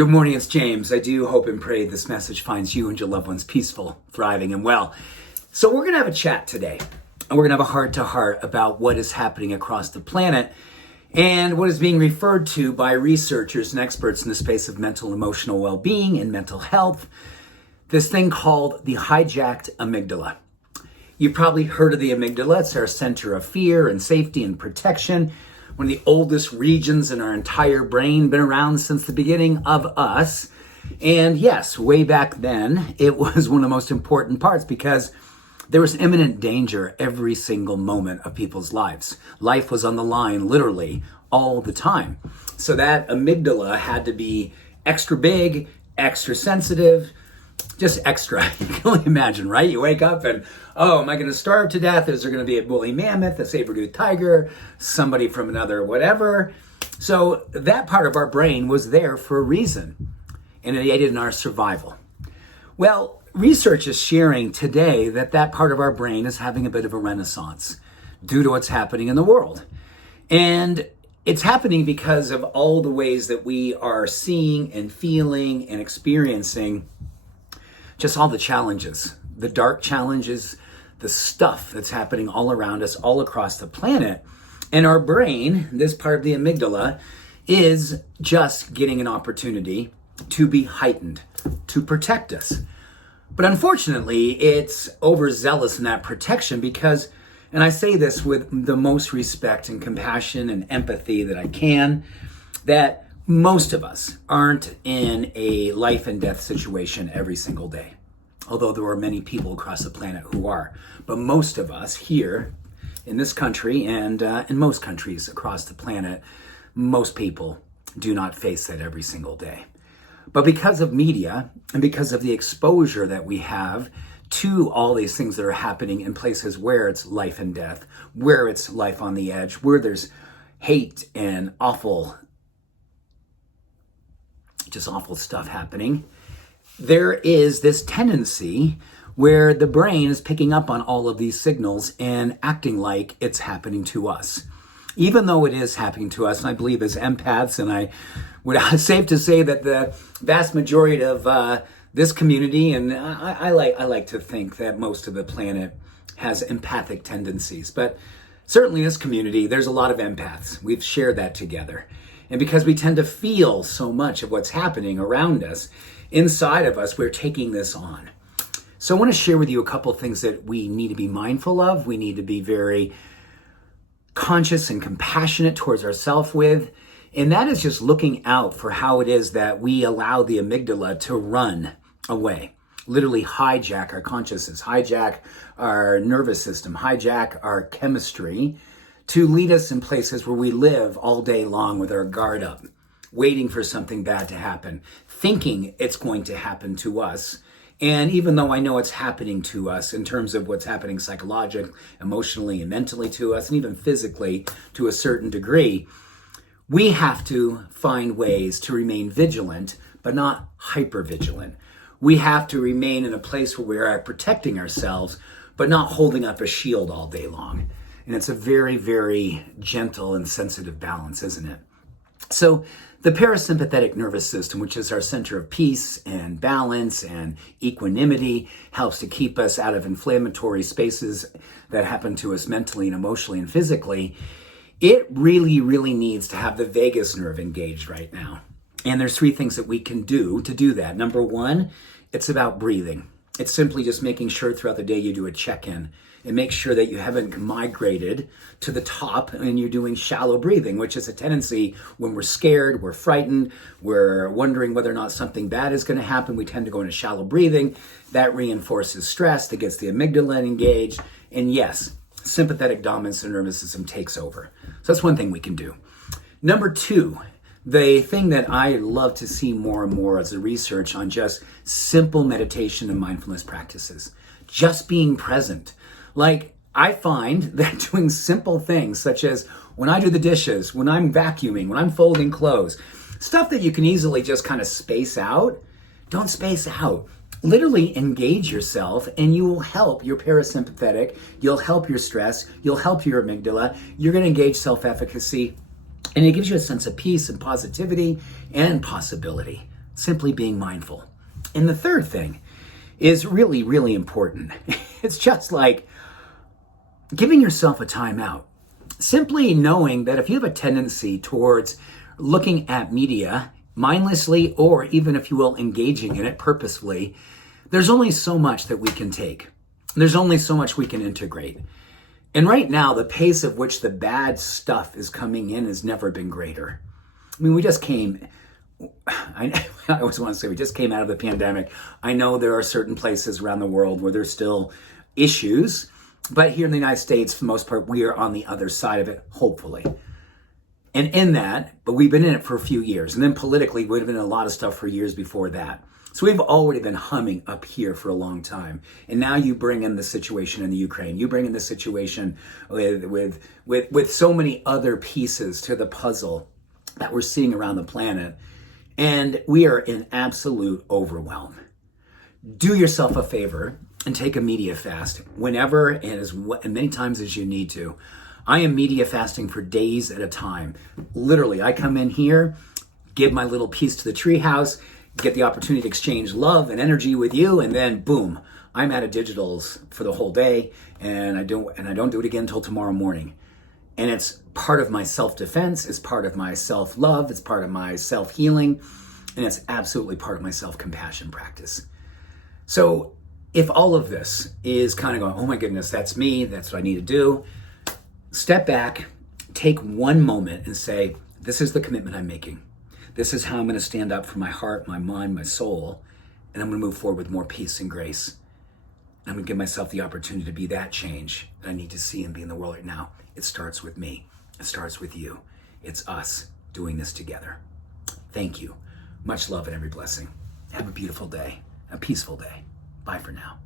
Good morning, it's James. I do hope and pray this message finds you and your loved ones peaceful, thriving, and well. So we're going to have a chat today, and we're going to have a heart-to-heart about what is happening across the planet and what is being referred to by researchers and experts in the space of mental and emotional well-being and mental health, this thing called the hijacked amygdala. You've probably heard of the amygdala. It's our center of fear and safety and protection. One of the oldest regions in our entire brain, been around since the beginning of us. And yes, way back then, it was one of the most important parts because there was imminent danger every single moment of people's lives. Life was on the line, literally, all the time. So that amygdala had to be extra big, extra sensitive, just extra. You can only imagine, right? You wake up and, oh, am I going to starve to death? Is there going to be a woolly mammoth, a saber-toothed tiger, somebody from another whatever? So that part of our brain was there for a reason, and it aided in our survival. Well, research is sharing today that that part of our brain is having a bit of a renaissance due to what's happening in the world. And it's happening because of all the ways that we are seeing and feeling and experiencing just all the challenges, the dark challenges, the stuff that's happening all around us, all across the planet. And our brain, this part of the amygdala, is just getting an opportunity to be heightened, to protect us. But unfortunately, it's overzealous in that protection because, and I say this with the most respect and compassion and empathy that I can, that most of us aren't in a life and death situation every single day, although there are many people across the planet who are. But most of us here in this country and in most countries across the planet, most people do not face that every single day. But because of media and because of the exposure that we have to all these things that are happening in places where it's life and death, where it's life on the edge, where there's hate and awful stuff happening, there is this tendency where the brain is picking up on all of these signals and acting like it's happening to us. Even though it is happening to us, and I believe as empaths, and I would safe to say that the vast majority of this community, and I like to think that most of the planet has empathic tendencies, but certainly in this community, there's a lot of empaths. We've shared that together. And because we tend to feel so much of what's happening around us, inside of us, we're taking this on. So I want to share with you a couple of things that we need to be mindful of. We need to be very conscious and compassionate towards ourselves with. And that is just looking out for how it is that we allow the amygdala to run away. Literally hijack our consciousness, hijack our nervous system, hijack our chemistry, to lead us in places where we live all day long with our guard up, waiting for something bad to happen, thinking it's going to happen to us. And even though I know it's happening to us in terms of what's happening psychologically, emotionally, and mentally to us, and even physically to a certain degree, we have to find ways to remain vigilant, but not hyper-vigilant. We have to remain in a place where we are protecting ourselves, but not holding up a shield all day long. And it's a very, very gentle and sensitive balance, isn't it? So the parasympathetic nervous system, which is our center of peace and balance and equanimity, helps to keep us out of inflammatory spaces that happen to us mentally and emotionally and physically. It really, really needs to have the vagus nerve engaged right now. And there's three things that we can do to do that. Number one, it's about breathing. It's simply just making sure throughout the day you do a check-in and make sure that you haven't migrated to the top and you're doing shallow breathing, which is a tendency when we're scared, we're frightened, we're wondering whether or not something bad is going to happen. We tend to go into shallow breathing. That reinforces stress, that gets the amygdala engaged. And yes, sympathetic dominance of the nervous system takes over. So that's one thing we can do. Number two, the thing that I love to see more and more is the research on just simple meditation and mindfulness practices. Just being present. Like, I find that doing simple things such as when I do the dishes, when I'm vacuuming, when I'm folding clothes, stuff that you can easily just kind of space out, don't space out. Literally engage yourself and you will help your parasympathetic, you'll help your stress, you'll help your amygdala, you're going to engage self-efficacy, and it gives you a sense of peace and positivity and possibility. simply being mindful. And the third thing is really, really important. It's just like giving yourself a timeout. Simply knowing that if you have a tendency towards looking at media mindlessly, or even, if you will, engaging in it purposefully, there's only so much that we can take. There's only so much we can integrate. And right now, the pace of which the bad stuff is coming in has never been greater. I mean, we just came, I always want to say we just came out of the pandemic. I know there are certain places around the world where there's still issues, but here in the United States, for the most part, we are on the other side of it, hopefully. And in that, but we've been in it for a few years. And then politically, we've been in a lot of stuff for years before that. So we've already been humming up here for a long time. And now you bring in the situation in the Ukraine. You bring in the situation with so many other pieces to the puzzle that we're seeing around the planet. And we are in absolute overwhelm. Do yourself a favor and take a media fast whenever and many times as you need to. I am media fasting for days at a time. Literally, I come in here, give my little piece to the treehouse, get the opportunity to exchange love and energy with you, and then boom, I'm out of digitals for the whole day, and I don't do it again until tomorrow morning. And it's part of my self-defense, it's part of my self-love, it's part of my self-healing, and it's absolutely part of my self-compassion practice. So if all of this is kind of going, oh my goodness, that's me, that's what I need to do, step back, take one moment and say, this is the commitment I'm making. This is how I'm going to stand up for my heart, my mind, my soul, and I'm going to move forward with more peace and grace. I'm going to give myself the opportunity to be that change that I need to see and be in the world right now. It starts with me. It starts with you. It's us doing this together. Thank you. Much love and every blessing. Have a beautiful day, a peaceful day. Bye for now.